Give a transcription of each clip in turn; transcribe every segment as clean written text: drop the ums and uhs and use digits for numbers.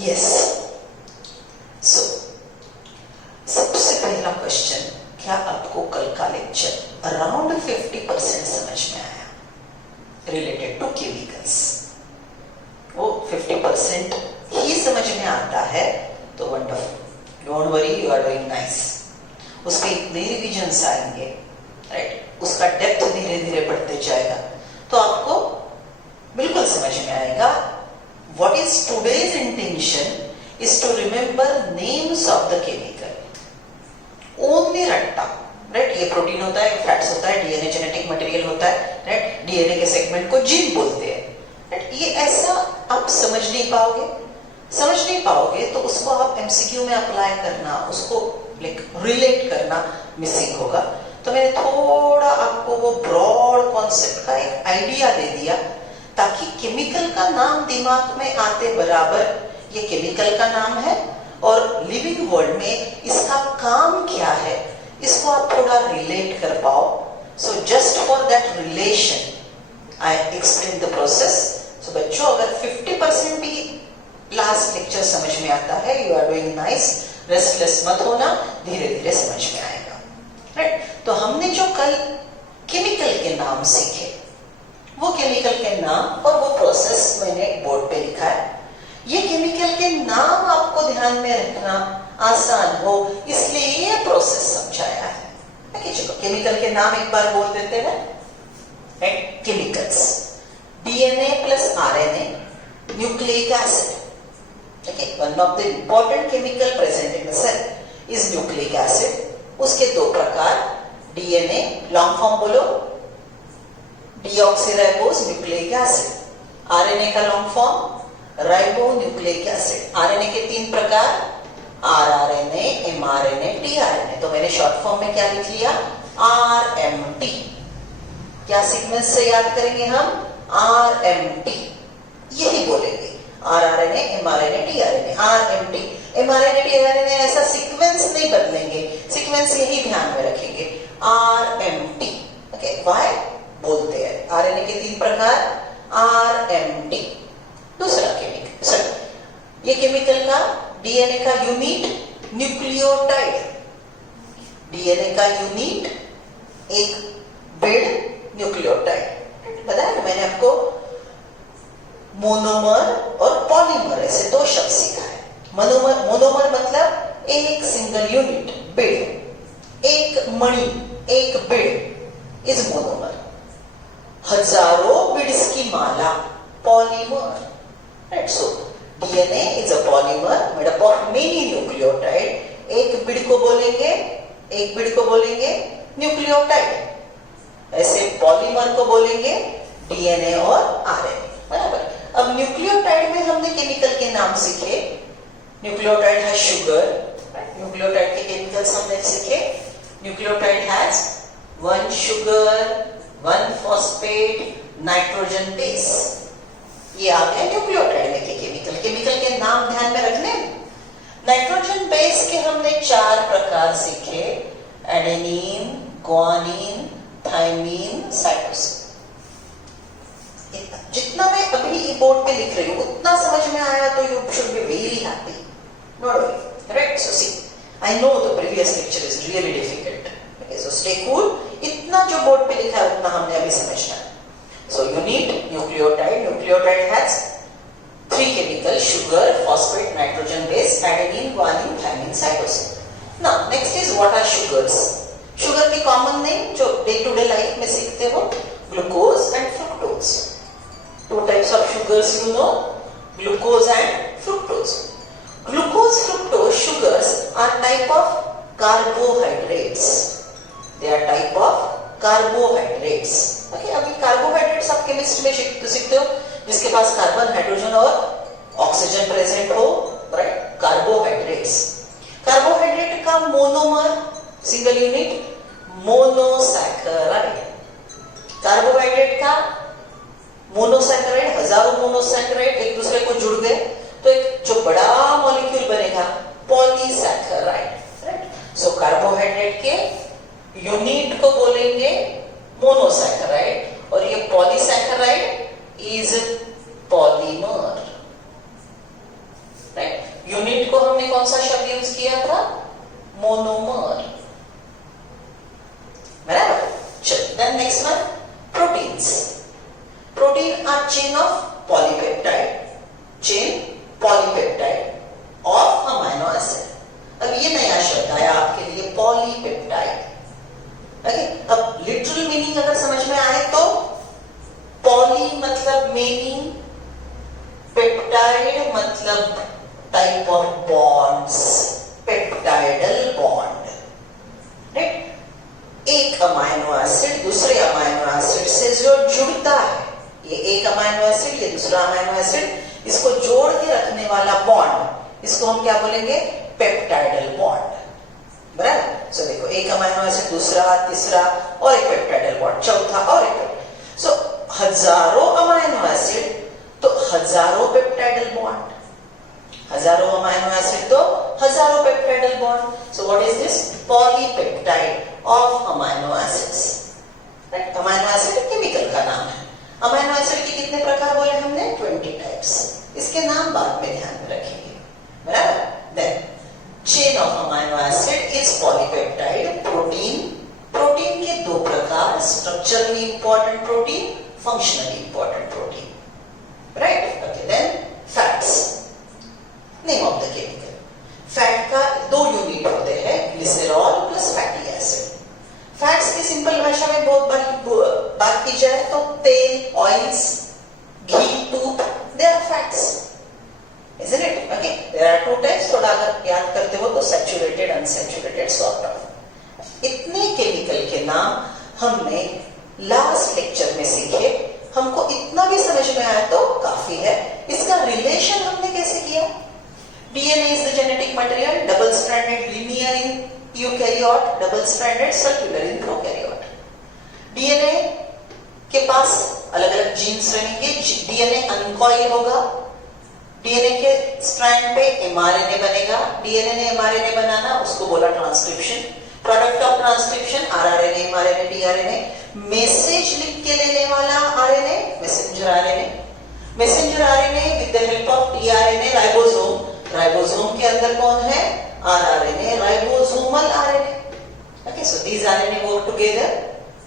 Yes. सो सबसे पहला question, क्या आपको कल का लेक्चर अराउंड 50% समझ में आया रिलेटेड टू केमिकल्स? वो 50% ही समझ में आता है तो wonderful, don't worry, you are doing nice. उसके इतने रिविजन्स आएंगे, राइट, उसका डेप्थ धीरे धीरे बढ़ते जाएगा तो आपको बिल्कुल समझ में आएगा। What is today's intention is to remember names of the chemical, only रट्टा, राइट। ये प्रोटीन होता है, फैट्स होता है, डीएनए जेनेटिक मटेरियल होता है, राइट। डीएनए के सेगमेंट को जीन बोलते हैं, राइट। ये ऐसा आप समझ नहीं पाओगे तो उसको आप एमसीक्यू में अप्लाई करना, उसको लाइक रिलेट करना मिसिंग होगा। तो मैंने थोड़ा आपको वो ब्रॉड कॉन्सेप्ट का एक आइडिया दे दिया ताकि केमिकल का नाम दिमाग में आते बराबर ये केमिकल का नाम है और लिविंग वर्ल्ड में इसका काम क्या है इसको आप थोड़ा रिलेट कर पाओ। So just for that relation I explain the process. So बच्चों, अगर 50% भी लास्ट लेक्चर समझ में आता है, you are doing nice, restless मत होना, धीरे धीरे समझ में आएगा, राइट। तो हमने जो कल केमिकल के नाम सीखे, वो केमिकल के नाम और वो प्रोसेस मैंने बोर्ड पे लिखा है। ये केमिकल के नाम आपको ध्यान में रखना आसान हो इसलिए ये प्रोसेस समझाया है। चलो केमिकल के नाम एक बार बोल देते हैं, right. Chemicals, DNA plus RNA, nucleic acid, okay, one of the important chemical present in the cell is nucleic acid। उसके दो प्रकार, डीएनए लॉन्ग फॉर्म बोलो, डीऑक्सीराइबोस न्यूक्लिक एसिड। आरएनए का long form ribo nucleic acid. RNA के तीन प्रकार, rRNA, mRNA, tRNA. तो मैंने शॉर्ट फॉर्म में क्या लिख लिया, आरएमटी। क्या सीक्वेंस से याद करेंगे हम, आरएमटी, यही बोलेंगे, rRNA, mRNA, tRNA, RMT. MRNA, tRNA ऐसा सीक्वेंस नहीं बदलेंगे, सीक्वेंस यही ध्यान में रखेंगे, आरएमटी। ओके, व्हाई बोलते हैं आरएनए के तीन प्रकार, आरएमटी। दूसरा केमिकल, सर ये केमिकल का डीएनए का यूनिट न्यूक्लियोटाइड, डीएनए का यूनिट एक बेड न्यूक्लियोटाइड। बताया ना मैंने आपको, मोनोमर और पॉलीमर ऐसे दो शब्द सीखा है। मोनोमर मतलब एक सिंगल यूनिट, बेड, एक मणि, एक बेड इज मोनोमर। हजारों बीड्स की माला, polymer, right. So DNA is a polymer made up of many nucleotide. एक बीड को बोलेंगे न्यूक्लियोटाइड, ऐसे पॉलीमर को बोलेंगे डीएनए और आरएनए, बराबर। अब न्यूक्लियोटाइड में हमने केमिकल के नाम सीखे। न्यूक्लियोटाइड है शुगर, न्यूक्लियोटाइड के केमिकल्स हमने सीखे। Nucleotide has one sugar, one phosphate, nitrogen base. ये आ गया न्यूक्लियोटाइड में के केमिकल। केमिकल के नाम ध्यान में रखने। नाइट्रोजन बेस के हमने 4 प्रकार सीखे, एडेनिन, ग्वानिन, थाइमिन, साइटोसिन। जितना मैं अभी बोर्ड पे लिख रही हूँ उतना समझ में आया तो you should be very happy, not worry, right. So see, I know the previous lecture is really difficult, okay, so stay cool. इतना जो बोर्ड पे लिखा है उतना हमने अभी समझना है। So you need nucleotide. Nucleotide has 3 chemicals, sugar, phosphate, nitrogen base, adenine, guanine, thymine, cytosine। Now next is what are sugars? Sugar की कॉमन नेम जो डे टू डे लाइफ में सीखते हो, glucose and fructose. 2 types of sugars you know, glucose and fructose। Glucose, fructose sugars are type of carbohydrates। They are type of carbohydrates। Okay, अभी carbohydrates आप chemistry में सीखते हो, जिसके पास कार्बन, हाइड्रोजन और ऑक्सीजन प्रेजेंट हो, राइट, कार्बोहाइड्रेट्स। कार्बोहाइड्रेट का monomer single unit monosaccharide. Carbohydrate का मोनोसैकराइड, हजारों मोनोसैकराइड एक दूसरे को जुड़ गए तो एक जो बड़ा मॉलिक्यूल बनेगा पॉलीसैकराइड, राइट। सो कार्बोहाइड्रेट के यूनिट को बोलेंगे मोनोसैकराइड और ये पॉलीसैकराइड इज पॉलीमर, राइट। कौन सा शब्द यूज किया था? मोनोमर, बराबर। चलो then next one, proteins. Protein are chain of polypeptide, chain polypeptide of amino acid. अब ये नया शब्द आया आपके लिए, पॉलीपेप्टाइड। ओके, अब लिटरल मीनिंग अगर समझ में आए तो पॉली मतलब मेनी, पेप्टाइड मतलब type of bonds, peptidal bond, right. एक अमाइनो एसिड दूसरे अमाइनो एसिड से जो जुड़ता है, ये एक अमाइनो एसिड, ये दूसरा अमाइनो एसिड, इसको जोड़ के रखने वाला बॉन्ड, इसको हम क्या बोलेंगे? पेप्टाइडल बॉन्ड, बराबर। सो देखो, एक अमाइनो एसिड दूसरा तीसरा और एक पेप्टाइडल बॉन्ड चौथा और एक। सो हजारों अमाइनो एसिड तो हजारों पेप्टाइडल बॉन्ड, हजारों अमाइनो एसिड तो हजारों peptidyl bond. So what is this? Polypeptide of amino acids, right. Amino acid chemical का नाम है। अमाइनो एसिड के कितने प्रकार बोले हमने? 20 टाइप्स। इसके नाम बाद में ध्यान में रखेंगे, बराबर। Then chain of amino acid is polypeptide. Protein, protein के दो प्रकार, structurally important protein, functionally important protein, right. Okay, then fats, name of the chemical. Fat का दो यूनिट होते हैं, glycerol plus fatty acid. Fats की सिंपल भाषा में बहुत बात की जाए तो तेल, ऑयल्स, घी, दूध, they are fats, isn't it? Okay, there are two types. थोड़ा अगर याद करते हो तो सैचुरेटेड, अनसैचुरेटेड सॉर्ट ऑफ। इतने केमिकल के नाम हमने लास्ट लेक्चर में सीखे। हमको इतना भी समझ में आया तो काफी है। इसका रिलेशन हमने कैसे किया? DNA is the genetic material, double stranded linear in eukaryote, double stranded circular in prokaryote. DNA के पास अलग अलग जीन्स रहेंगे, DNA अनकॉइल होगा, डीएनए के स्ट्रैंड पे एमआरएनए बनेगा, डीएनए ने एमआरएनए बनाना, उसको बोला transcription. Product of transcription rRNA, mRNA, tRNA. Message लिख के लेने वाला RNA, messenger RNA. Messenger RNA with the help of tRNA, ribosome. Ribosome के अंदर कौन है? RRNA, ribosomal RNA. Okay, so these RNA work together,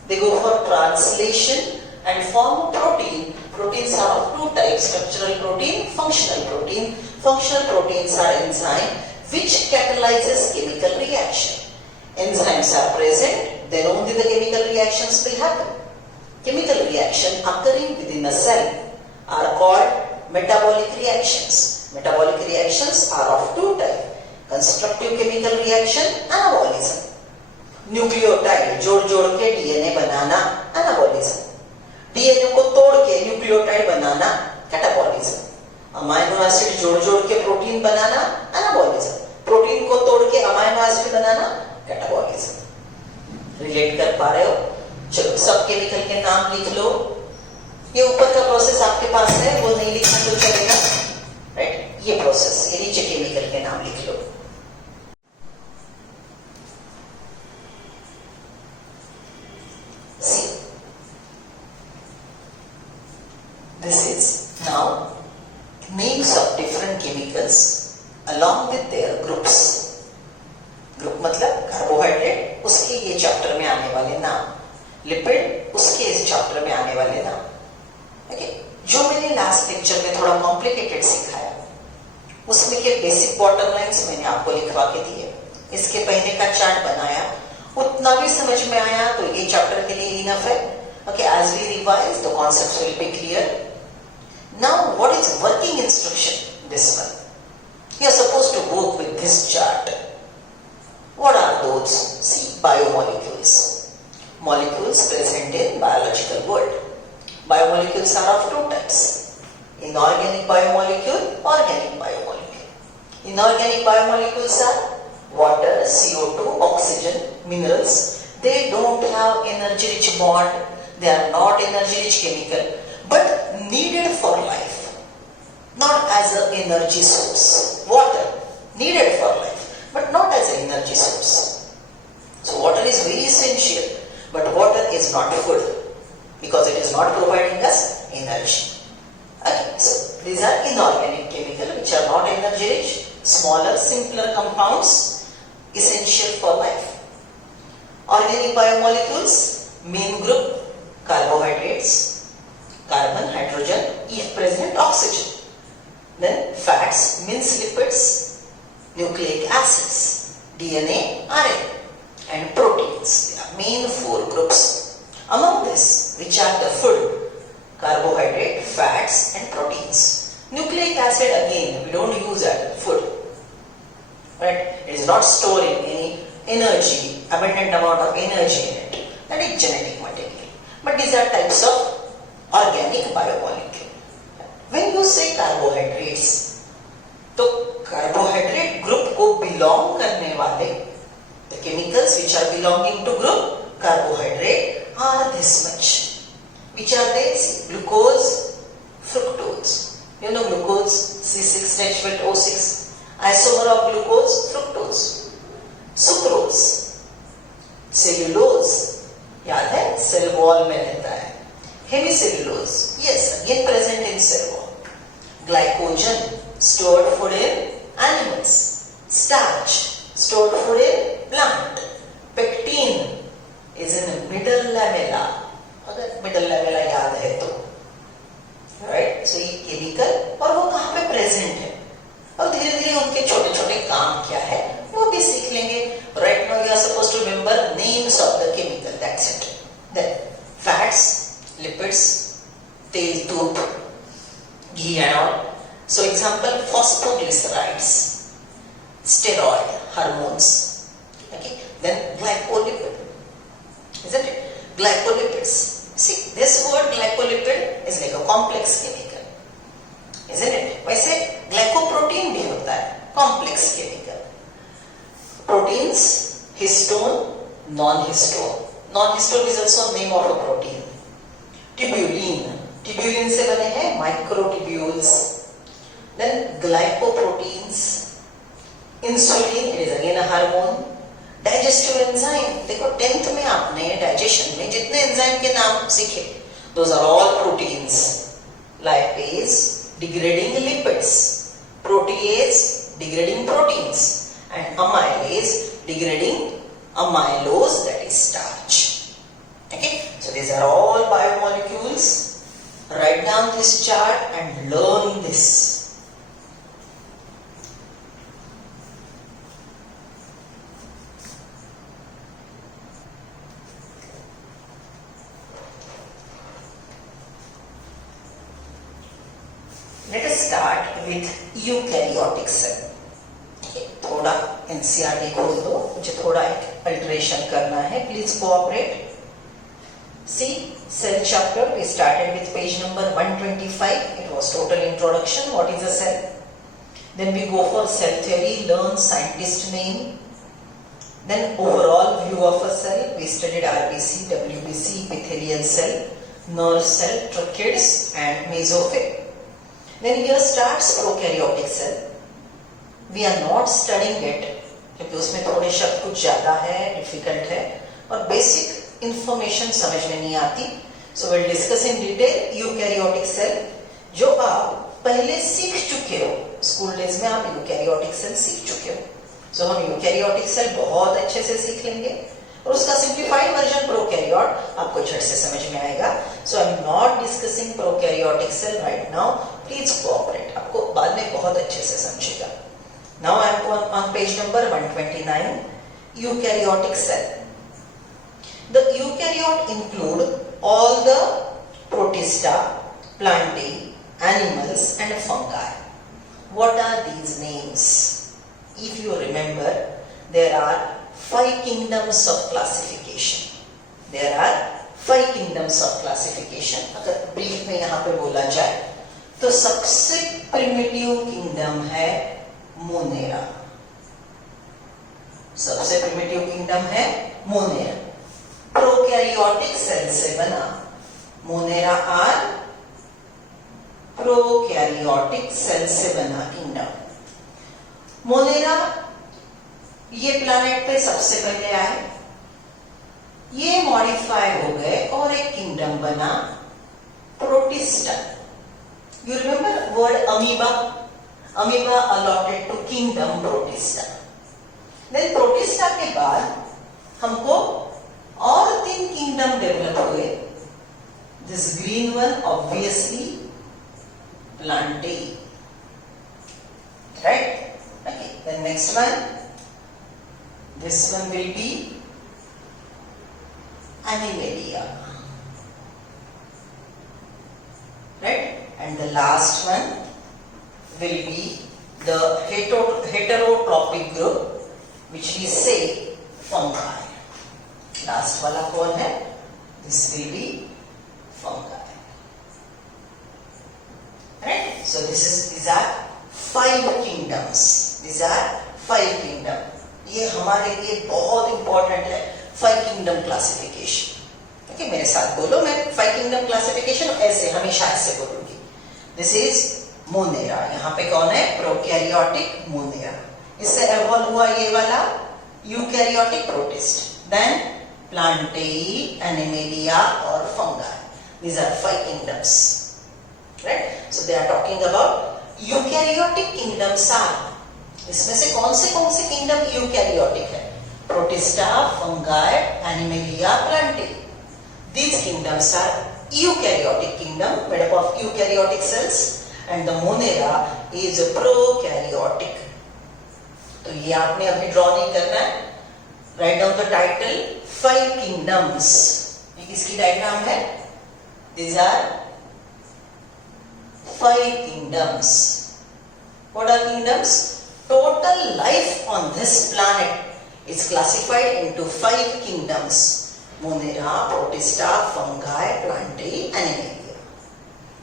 they go for translation and form a protein. Proteins are of two types, structural protein, functional protein. Functional proteins are enzyme which catalyzes chemical reaction. Enzymes are present, then only the chemical reactions will happen. Chemical reaction occurring within a cell are called metabolic reactions. Metabolic reactions are of two types, constructive chemical reaction, anabolism. Nucleotide जोड़ के DNA बनाना, anabolism. DNA को तोड़ के nucleotide बनाना, catabolism. Amino acid जोड़ के protein बनाना, anabolism. Protein को तोड़ के अमाइनो एसिड बनाना, कैटाबॉलिज्म। रिलेट कर पा रहे हो? चलो, सब केमिकल के नाम लिख लो। ये ऊपर का प्रोसेस आपके पास है, वो नहीं लिखना तो चलेगा, राइट। ये प्रोसेस, ये नीचे केमिकल के नाम लिख लो। सी, this is now names of different chemicals along with their groups. Group मतलब कार्बोहाइड्रेट, उसके ये चैप्टर में आने वाले नाम। लिपिड, उसके इस चैप्टर में आने वाले नाम। ओके, जो मैंने लास्ट लेक्चर में थोड़ा कॉम्प्लिकेटेड सिखाया, उसमें के बेसिक बॉटम लाइंस मैंने आपको लिखवा के दिए। इसके पहले का चार्ट बनाया, उतना भी समझ में आया तो ये चैप्टर के लिए इनफ है। Okay, as we revise, the concepts will be clear. Now, what is working instruction? This one. You are supposed to work with this chart. What are those? See, biomolecules. Molecules present in biological world. Biomolecules are of two types. Inorganic biomolecule, organic biomolecule. Inorganic biomolecules are water, CO2, oxygen, minerals. They don't have energy-rich bond. They are not energy-rich chemical, but needed for life, not as an energy source. Water needed for life, but not as an energy source. So water is very essential, but water is not food because it is not providing us energy. Okay, so these are inorganic chemicals which are not energy rich. smaller, simpler compounds essential for life. Organic biomolecules, main group, carbohydrates, carbon, hydrogen, if present, oxygen. Then fats, means lipids, nucleic acids, DNA, RNA, and proteins. There are main four groups. Among this, which are the food, carbohydrate, fats, and proteins. Nucleic acid, again, we don't use as food. Right? It is not storing any energy, abundant amount of energy in it. That is genetic material. But these are types of organic biomolecule. When you say carbohydrates, तो carbohydrate group को belong करने वाले the chemicals which are belonging to group carbohydrate are this much. Which are they? Glucose, fructose. You know glucose, C6H8O6. Isomer of glucose, fructose. Sucrose, cellulose, याद है cell wall में रहता है. Hemicellulose, yes, again present in cell wall. Glycogen, stored food in animals. Starch, stored food in plant. Pectin is in middle lamella. अगर middle lamella याद है तो, right? So ये chemical और वो कहाँ पे present है और धीरे धीरे उनके छोटे छोटे काम क्या है वो भी सीख लेंगे. Right now you are supposed to remember names of the chemical. That's it. Then fats, lipids, तेल, दूध, ghee and all. So example, phosphoglycerides, steroid, hormones. Okay. Then glycolipid, isn't it? Glycolipids. See, this word glycolipid is like a complex chemical, isn't it? वैसे glycoprotein भी होता है, complex chemical. Proteins, histone, non-histone. Non-histone is also name of a protein. Tubulin. Tubulin से बने हैं microtubules. Then glycoproteins. Insulin, it is again a hormone. Digestive enzyme. देखो 10th में आपने digestion में जितने enzyme के नाम सीखे, those are all proteins. Lipase, degrading lipids. Protease, degrading proteins. And amylase, degrading amylose, that is starch. Okay, so these are all biomolecules. Write down this chart and learn this. Let us start with eukaryotic cell. थोड़ा NCERT खोल दो, मुझे थोड़ा एक alteration करना है. Please cooperate. See cell chapter, we started with page number 125. It was total introduction. What is a cell? Then we go for cell theory, learn scientist name. Then overall view of a cell. We studied RBC, WBC, epithelial cell, nerve cell, tracheids and mesophyll. Then here starts prokaryotic cell. We are not studying it क्योंकि उसमें थोड़े शब्द कुछ ज्यादा है, difficult है और basic information समझ में नहीं आती. So will discuss in detail eukaryotic cell जो आप पहले सीख चुके हो. स्कूल डेज में आप यूकैरियोटिक सेल सीख चुके हो. सो हम यूकैरियोटिक सेल बहुत अच्छे से सीख लेंगे और उसका सिंप्लीफाइड वर्जन प्रोकैरियोट आपको झट से समझ में आएगा. So I am not discussing prokaryotic cell right now. Please cooperate. आपको बाद में बहुत अच्छे से समझेगा. Now I am on page number 129, eukaryotic cell. The eukaryote include all the protista, plantae, animals and fungi. What are these names? If you remember, there are 5 kingdoms of classification. There are 5 kingdoms of classification. अगर brief में यहाँ पे बोला जाए तो सबसे primitive kingdom है Monera. सबसे प्रिमिटिव किंगडम है मोनेरा. प्रोकैरियोटिक सेल से बना. मोनेरा आर प्रोकैरियोटिक सेल से बना किंगडम. मोनेरा ये प्लैनेट पे सबसे पहले आए. ये मॉडिफाई हो गए और एक किंगडम बना Protista. You remember word amoeba. Amoeba allotted to kingdom Protista. Then Protista के बाद हमको और 3 किंगडम डेवलप हुए। This green one obviously Plantae, right? Okay, then next one, this one will be Animalia, right? And the last one will be the heterotrophic group, which we say fungi. Last वाला कौन है? This will be fungi, right? So these are 5 kingdoms. These are 5 kingdoms. ये हमारे लिए बहुत important है, 5 kingdom classification. Okay, मेरे साथ बोलो, मैं 5 किंगडम क्लासिफिकेशन ऐसे हमेशा ऐसे बोलूंगी। दिस इज मोनेरा, यहाँ पे कौन है? Prokaryotic Monera. इससे एवॉल्व हुआ ये वाला eukaryotic protist, then plantae, animalia और fungi. These are 5 kingdoms, right? So they are talking about eukaryotic kingdoms are, इसमें से कौन से किंगडम यूकैरियोटिक है? Protista, fungi, animalia, plantae. These kingdoms are eukaryotic kingdom made up of eukaryotic cells and the monera is prokaryotic. तो ये आपने अभी draw नहीं करना है। Write down the title 5 kingdoms. ये किसकी डायग्राम है? These are 5 kingdoms. What are kingdoms? Total life on this planet is classified into 5 kingdoms: Monera, Protista, Fungi, Plantae, Animalia.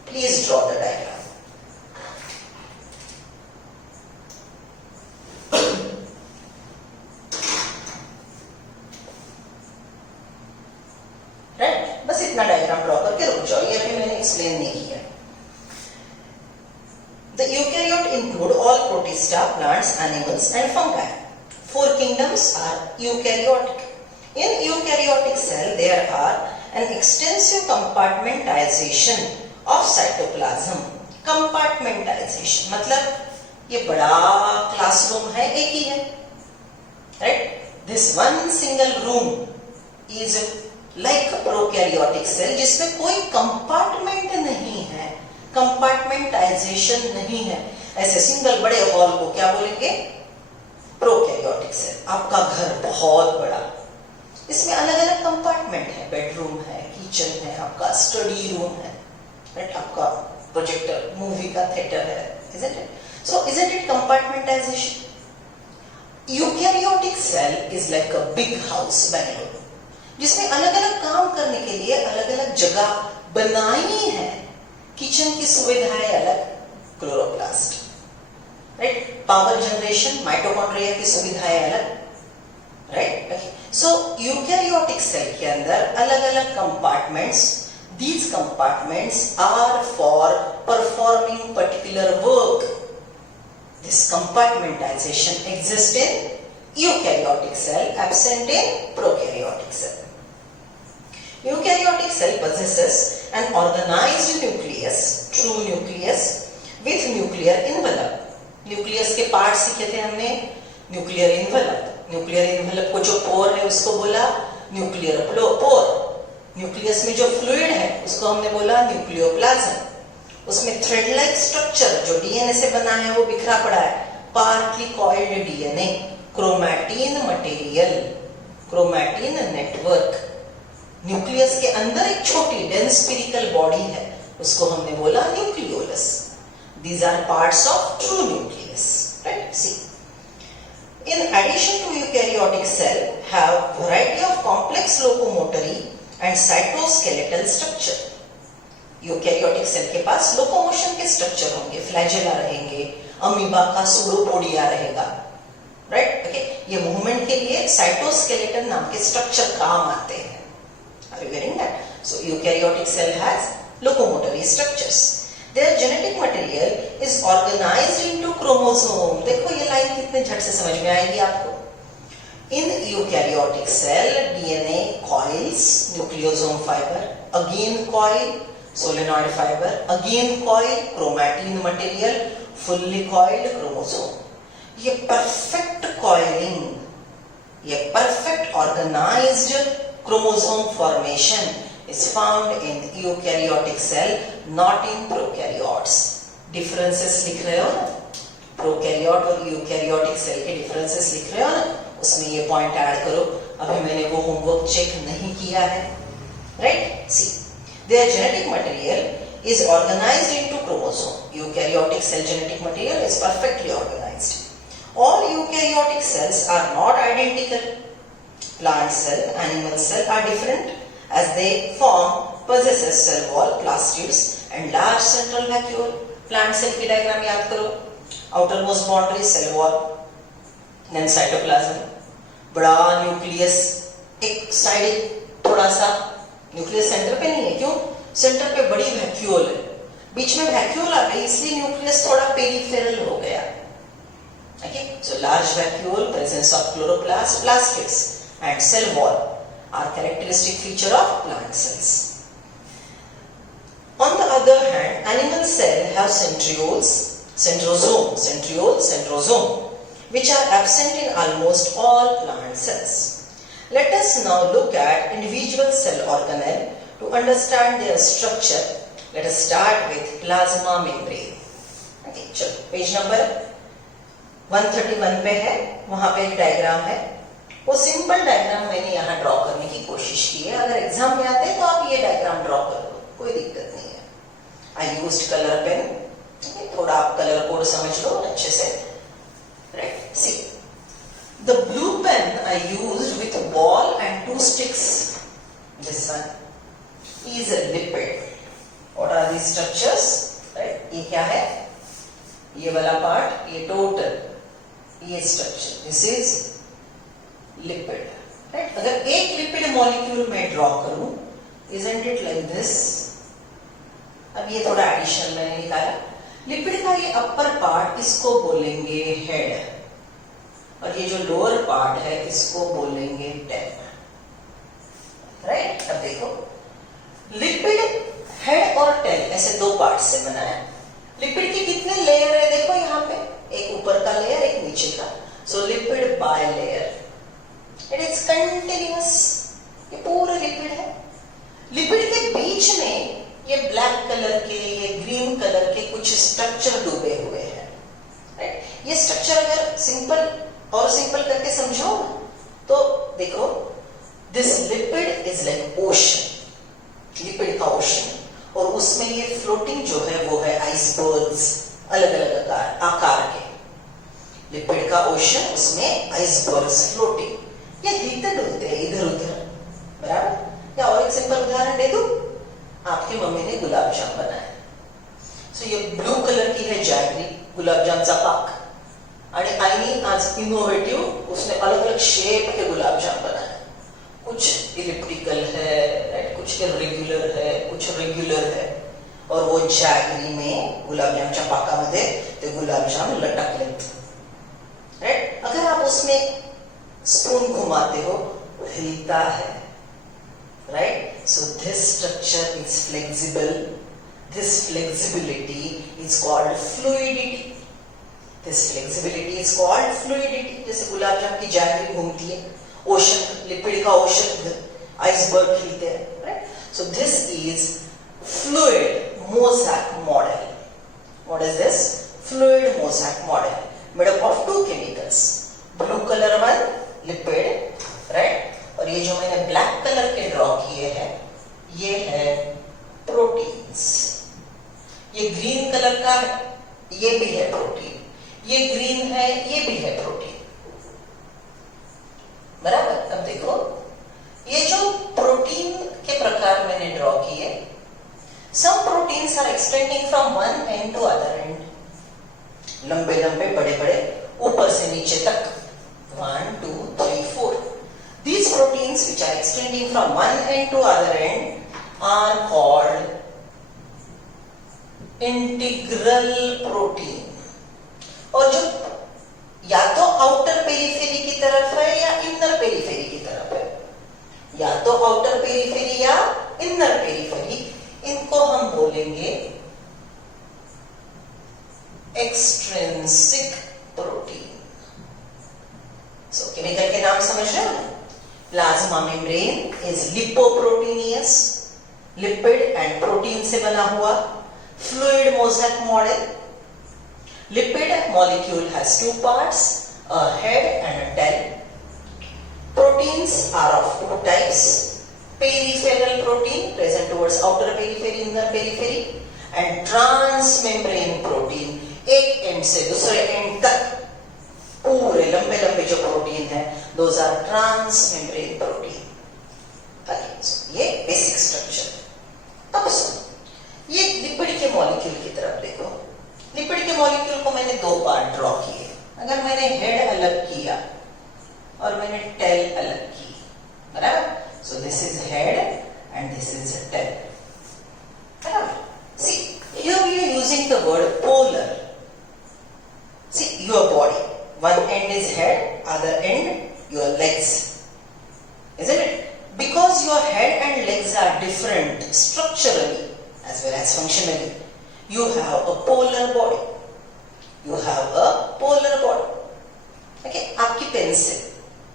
Please draw the diagram. Right? बस इतना diagram draw करके रुक जाओ, ये अभी मैंने एक्सप्लेन नहीं किया। The eukaryote include all protista, plants, animals and fungi. 4 kingdoms are eukaryotic. In eukaryotic cell there are an extensive compartmentalization of cytoplasm. Compartmentalization मतलब ये बड़ा क्लासरूम है, एक ही है, right? This one single room is like a prokaryotic cell जिसमें कोई compartment नहीं है, कंपार्टमेंटाइजेशन नहीं है। ऐसे सिंगल बड़े हॉल को क्या बोलेंगे? Prokaryotic cell. आपका घर बहुत बड़ा, इसमें अलग अलग कंपार्टमेंट है, बेडरूम है, किचन है, आपका स्टडी रूम है, राइट? आपका प्रोजेक्टर, मूवी का थिएटर है, isn't it? So isn't it compartmentalization? Eukaryotic cell is like a big house, Bangalore, जिसमें अलग अलग काम करने के लिए अलग अलग जगह बनाई है। किचन की सुविधाएं अलग, chloroplast, right? Power generation, mitochondria की सुविधाएं अलग, right? Okay, so eukaryotic cell के अंदर अलग अलग compartments. These compartments are for performing particular work. This compartmentalization exist in eukaryotic cell, absent in prokaryotic cell. Eukaryotic cell possesses an organized nucleus, true nucleus, with nuclear envelope. Nucleus के part सीखे थे हमने, nuclear envelope. Nuclear envelope को जो पोर है उसको बोला nuclear पोर. Nucleus में जो fluid है उसको हमने बोला nucleoplasm. उसमें thread-like structure जो DNA से बना है वो बिखरा पड़ा है, partly coiled DNA, chromatin material, chromatin network. Nucleus के अंदर एक छोटी डेंस स्फेरिकल बॉडी है, उसको हमने बोला nucleolus. These are parts of true nucleus, right? See, in addition to eukaryotic cell have variety of complex locomotory and cytoskeletal structure. Eukaryotic cell के पास लोकोमोशन के स्ट्रक्चर होंगे, फ्लैजेला रहेंगे, अमीबा का सूडोपोडिया रहेगा, राइट? ओके, ये movement के लिए साइटोस्केलेटन नाम के स्ट्रक्चर काम आते हैं. Are you getting that? So eukaryotic cell has locomotory structures. Their genetic material is organized into chromosome. देखो ये लाइन कितने झट से समझ में आएगी आपको. In eukaryotic cell, DNA coils, nucleosome fiber, again coil, solenoid fiber, again coil, chromatin material, fully coiled chromosome. ये परफेक्ट कॉइलिंग, ये perfect organised chromosome formation is found in eukaryotic cell, not in prokaryotes. Differences लिख रहे हो ना, prokaryote और eukaryotic cell के differences लिख रहे हो ना, उसमें ये पॉइंट ऐड करो. अभी मैंने वो होमवर्क चेक नहीं किया है. Right, see their genetic material is organized into chromosome. Eukaryotic cell genetic material is perfectly organized. All eukaryotic cells are not identical. Plant cell, animal cell are different as they possesses cell wall, plastids and large central vacuole. Plant cell की diagram याद करो. Outermost boundary cell wall, then cytoplasm, बड़ा nucleus, एक side थोड़ा सा nucleus centre पे नहीं है. क्यों? सेंटर पे बड़ी वैक्यूल है, बीच में वैक्यूल आ गई इसलिए न्यूक्लियस थोड़ा पेरिफेरल हो गया. Okay, so large vacuole, presence of chloroplast, plastids and cell wall are characteristic feature of plant cells. On the other hand, animal cell have centrioles, centrosome, which are absent in almost all plant cells. Let us now look at individual cell organelle to understand their structure. Let us start with plasma membrane. Okay, चलो page number 131 पे है, वहां पे एक diagram है. वो simple diagram मैंने यहाँ ड्रॉ करने की कोशिश की है. अगर एग्जाम में आते हैं तो आप ये डायग्राम ड्रॉ कर दो, कोई दिक्कत नहीं है. आई यूज्ड कलर पेन, थोड़ा आप कलर कोड समझ लो अच्छे से. Right, see the blue pen I used with ball and 2 sticks. This one is a lipid. What are the structures? Right, ये क्या है? ये वाला पार्ट, ये टोटल, ये structure, this is lipid. Right, अगर एक लिपिड मॉलिक्यूल में ड्रॉ करूं, isn't it like this? अब ये थोड़ा एडिशन मैंने निकाला. लिपिड का ये अपर पार्ट, इसको बोलेंगे हेड, और ये जो लोअर पार्ट है इसको बोलेंगे टेल. राइट, अब देखो, लिपिड हेड और टेल ऐसे 2 पार्ट से बना है. लिपिड के कितने लेयर है देखो यहाँ पे, एक ऊपर का लेयर, एक नीचे का. So lipid bilayer, it is continuous. ये पूरा लिपिड है. लिपिड के बीच में ये ब्लैक कलर के, ये ग्रीन कलर के कुछ स्ट्रक्चर डूबे हुए हैं. राइट, ये स्ट्रक्चर अगर सिंपल करके समझो तो देखो, this lipid is like ocean, lipid का ओशन, और उसमें ये फ्लोटिंग जो है वो है आइसबर्ग्स, अलग अलग आकार के. लिपिड का ओशन, उसमें आइसबर्ग्स फ्लोटिंग, ये हिलते डुलते हैं इधर उधर. बराबर. या और एक सिंपल उदाहरण दे दूं, आपकी मम्मी ने गुलाब जाम बनाया. सो ये ब्लू कलर की है जैगरी, गुलाब जामचा पाक, आणि आईने आज इनोवेटिव्ह, उसने अलग अलग शेप के गुलाब जाम बनाए. कुछ इलिप्टिकल है, कुछ इरेग्युलर है, कुछ रेग्युलर है, और वो जैगरी में गुलाबजामच्या पाकामध्ये ते गुलाबजाम लटकलेत. राइट, अगर आप उसमें स्पून घुमाते हो हिलता है. Right, so this structure is flexible. This flexibility is called fluidity. This flexibility is called fluidity. जैसे गुलाब जाम की जैगरी घूमती है, ओशन, लिपिड का ओशन, आइसबर्ग हिलते हैं. Right, so this is fluid mosaic model. What is this? Fluid mosaic model made up of 2 chemicals. Blue colour one lipid, right, और ये जो मैंने ब्लैक कलर के ड्रॉ किए हैं ये है प्रोटीन्स. ये ग्रीन कलर का है, ये भी है प्रोटीन. ये ग्रीन है, ये भी है प्रोटीन. बराबर. अब देखो, ये जो प्रोटीन के प्रकार मैंने ड्रॉ किए, some proteins are extending from one end to other end. लंबे लंबे बड़े बड़े ऊपर से नीचे तक, 1 2 3 4. These proteins which are extending from one end to other end are called integral protein. और जो या तो आउटर पेरिफेरी की तरफ है या इनर पेरिफेरी की तरफ है, या तो आउटर पेरिफेरी या इनर पेरिफेरी, इनको हम बोलेंगे एक्सट्रिंसिक प्रोटीन. सो केमिकल के नाम समझ रहे हो ना? Plasma membrane is lipoproteinaceous, lipid and protein से बना हुआ fluid mosaic model. Lipid molecule has two parts, a head and a tail. Proteins are of two types, peripheral protein present towards outer periphery, inner periphery, and transmembrane protein. एक and से दूसरे and तक पूरे लंबे लंबे जो protein है, those are transmembrane protein. ये बेसिक स्ट्रक्चर. अब सुनो, ये लिपिड के मॉलिक्यूल की तरफ देखो. लिपिड के मॉलिक्यूल को मैंने दो पार्ट ड्रॉ किए. अगर मैंने हेड अलग किया और मैंने टेल अलग की, बराबर? So this is head and this is tail, बराबर? See here we are using the word polar. See your body, one end is head, other end your legs, isn't it? Because your head and legs are different structurally as well as functionally, you have a polar body. You have a polar body. Okay? आपकी pencil,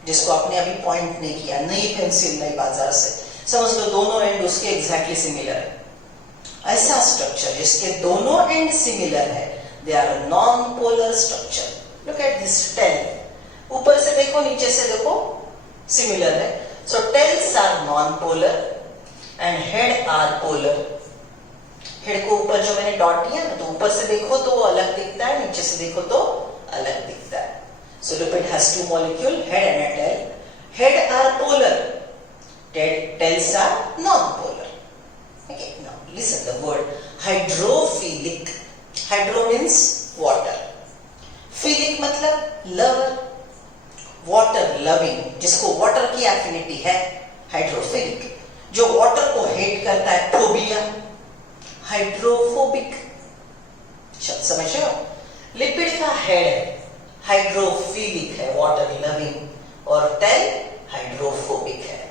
जिसको आपने अभी point नहीं किया, नई pencil नई बाजार से, समझ लो दोनों एंड उसके एग्जैक्टली सिमिलर है. ऐसा स्ट्रक्चर जिसके दोनों एंड सिमिलर है, they are a non polar structure. Look at this tail. ऊपर से देखो, नीचे से देखो, सिमिलर है. So tails are non polar and head are polar. Head को ऊपर जो मैंने डॉट दिया ना, तो ऊपर से देखो तो वो अलग दिखता है, नीचे से देखो तो अलग दिखता है. So lipid has two molecule, head and a tail. Head are polar, tails are non polar. Okay, now listen the word hydrophilic. Hydro means water, philic मतलब लवर, वाटर लविंग, जिसको वाटर की एफिनिटी है, hydrophilic. जो water को hate करता है, phobia. Hydrophobic. शब्द समझ रहे हो? लिपिड का हेड हाइड्रोफिलिक है, वाटर लविंग, और टेल हाइड्रोफोबिक है,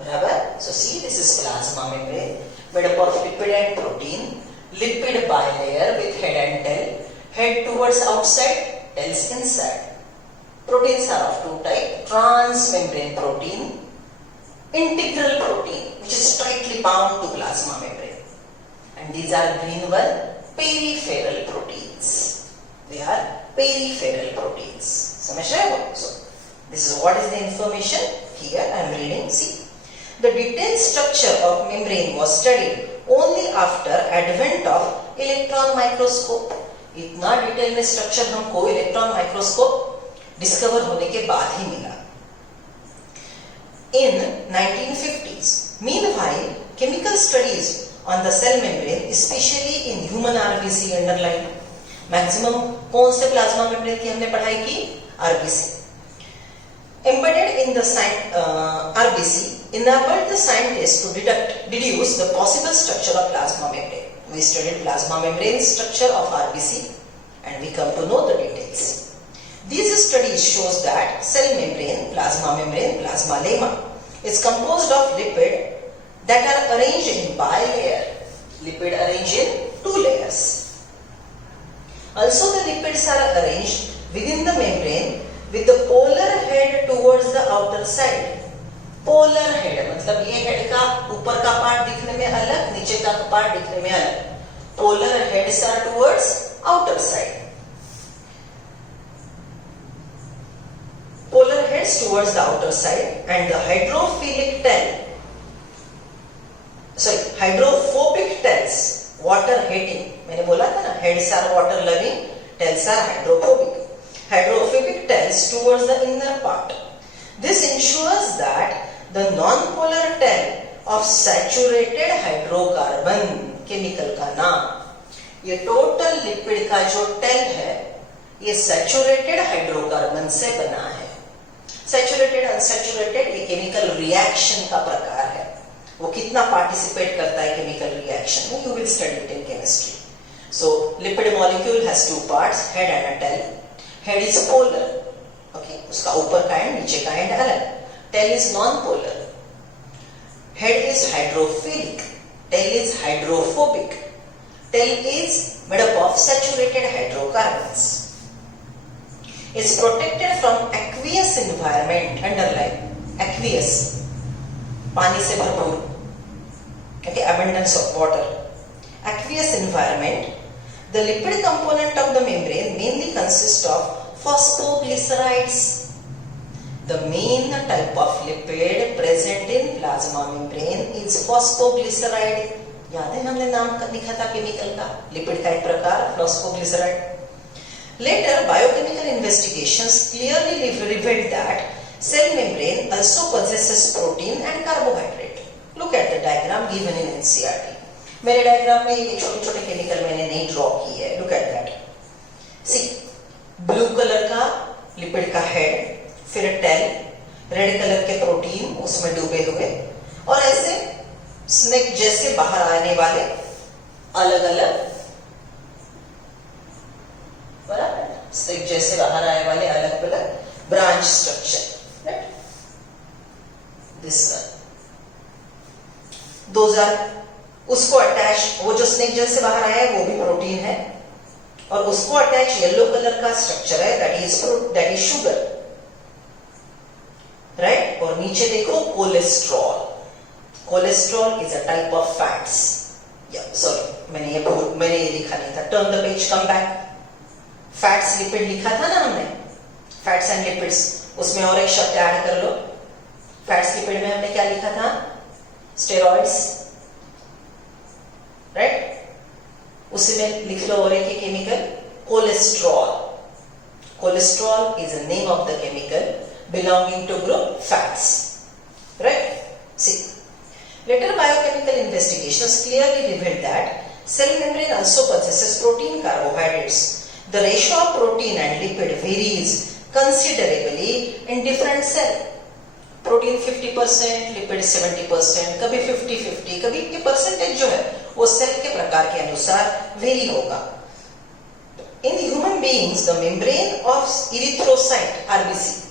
बराबर? So see this is plasma membrane made up of lipid and protein. Lipid bilayer with head and tail. Head towards outside, tails inside. Proteins are of two types, transmembrane protein, integral protein, which is tightly bound to plasma membrane. And these are green one, peripheral proteins. They are peripheral proteins. समझ रहे हो? So, this is what is the information here I am reading. See, the detailed structure of membrane was studied only after advent of electron microscope. इतना detail में structure हमको electron microscope discover होने के बाद ही मिला. In 1950s, meanwhile, chemical studies on the cell membrane, especially in human RBC, underline. Maximum कौन से plasma membrane की हमने पढ़ाई की? RBC. Embedded in the RBC enabled the scientists to deduce the possible structure of plasma membrane. We studied plasma membrane structure of RBC and we come to know the details. These studies shows that cell membrane, plasma lemma, is composed of lipid that are arranged in bilayer. Lipid arranged in two layers. Also the lipids are arranged within the membrane with the polar head towards the outer side. Polar head मतलब ये head का ऊपर का part दिखने में अलग, नीचे का पार्ट दिखने में अलग. Polar heads are towards outer side. Polar heads towards the outer side and the hydrophilic tail, sorry hydrophobic tails, water hating. मैंने बोला था ना, heads are water loving, tails are hydrophobic. Hydrophobic tails towards the inner part. This ensures that the non-polar tail of saturated hydrocarbon, chemical का नाम. ये total lipid का जो tell है, ये सैचुरेटेड हाइड्रोकार्बन से बना है. सैचुरेटेड अनसैचुरेटेड ये केमिकल रिएक्शन का प्रकार है. वो कितना पार्टिसिपेट करता है केमिकल रिएक्शन में, you will study it in chemistry. So lipid molecule has two parts, head and a tail. Head is polar, okay, उसका ऊपर का एंड नीचे का एंड अलग. Tail is non polar. Head is hydrophilic, tail is hydrophobic. TEL is made up of saturated hydrocarbons. Is protected from aqueous environment. Underline aqueous, पानी से भरपूर. Okay, abundance of water. Aqueous environment. The lipid component of the membrane mainly consists of phosphoglycerides. The main type of lipid present in plasma membrane is phosphoglyceride. याद है हमने नाम लिखा था chemical का, लिपिड का एक प्रकार phosphoglyceride. Later, biochemical investigations clearly revealed that cell membrane also possesses protein and carbohydrate. Look at the diagram given in NCERT. मेरे डायग्राम में ये छोटे छोटे केमिकल मैंने नहीं ड्रॉ की है. Look at that. See, blue colour का लिपिड का हेड, फिर टेल, रेड कलर के प्रोटीन उसमें डूबे हुए, और ऐसे स्नेक जैसे बाहर आने वाले अलग अलग, बराबर, स्नेक जैसे बाहर आने वाले अलग अलग branch structure. Right, this one. Those are, उसको अटैच, वो जो स्नेक जैसे बाहर आया है वो भी प्रोटीन है, और उसको अटैच येलो कलर का स्ट्रक्चर है, दैट इज शुगर. राइट, और नीचे देखो cholesterol. Cholesterol is a type of fats. Sorry, मैंने ये लिखा नहीं था. Turn the page, come back. Fats lipid लिखा था ना हमने, फैट्स एंड लिपिड्स, उसमें और एक शब्द ऐड कर लो. फैट्स लिपिड में हमने क्या लिखा था? स्टेरॉइड्स. राइट, उसी में लिख लो और एक chemical cholesterol. Cholesterol is a name of the chemical belonging to group fats. Right? See, later biochemical investigations clearly revealed that cell membrane also possesses protein carbohydrates. The ratio of protein and lipid varies considerably in different cell. Protein 50%, lipid 70%, कभी 50-50, कभी ये percentage जो है वो cell के प्रकार के अनुसार वेरी होगा. In human beings, the membrane of erythrocyte (RBC)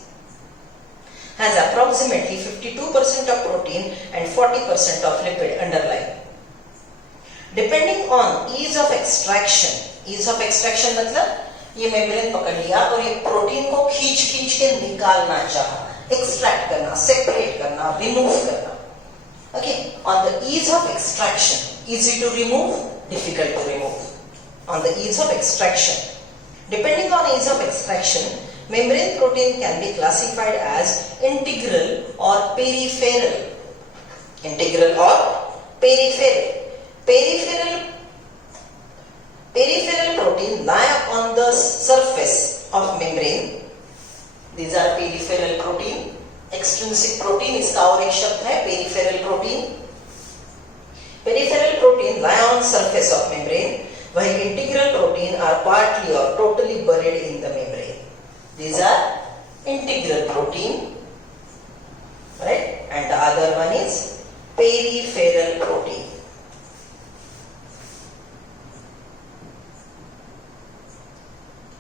has approximately 52% of protein and 40% of lipid. Underline. Depending on ease of extraction, ease of extraction मतलब ये मेम्ब्रेन पकड़ लिया और ये प्रोटीन को खींच के निकालना चाहा, एक्सट्रैक्ट करना, सेपरेट करना, रिमूव करना. Okay, on the ease of extraction, easy to remove, difficult to remove. On the ease of extraction, depending on ease of extraction, membrane protein can be classified as integral or peripheral. Integral or peripheral. Peripheral protein lie on the surface of membrane. These are peripheral protein. Extrinsic protein इसका और एक शब्द है peripheral protein. Peripheral protein lie on surface of membrane, while integral protein are partly or totally buried in the membrane. These are integral protein, right? And the other one is peripheral protein.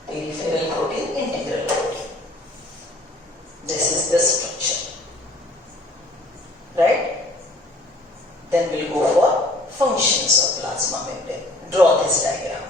Peripheral protein, integral protein. This is the structure, right? Then we'll go for functions of plasma membrane. Draw this diagram.